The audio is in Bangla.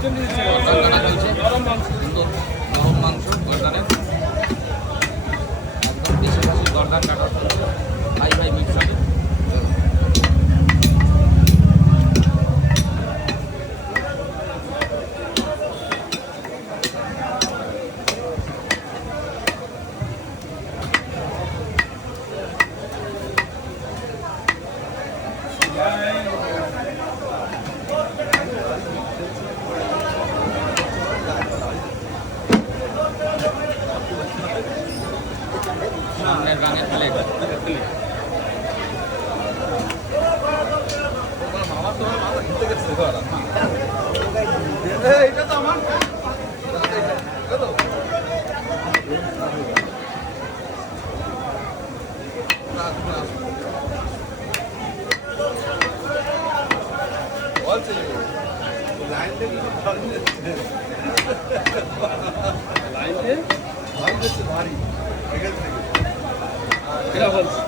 গর্দান কাটা চলছে, সুন্দর নরম মাংস গর্দানের, একদম দেশি ভাষীর গর্দান কাটা চলছে ভাই ভাই মিট শপে। সামনের রাঙের প্লেট, এটা তো আমার ভারী এটা বলছি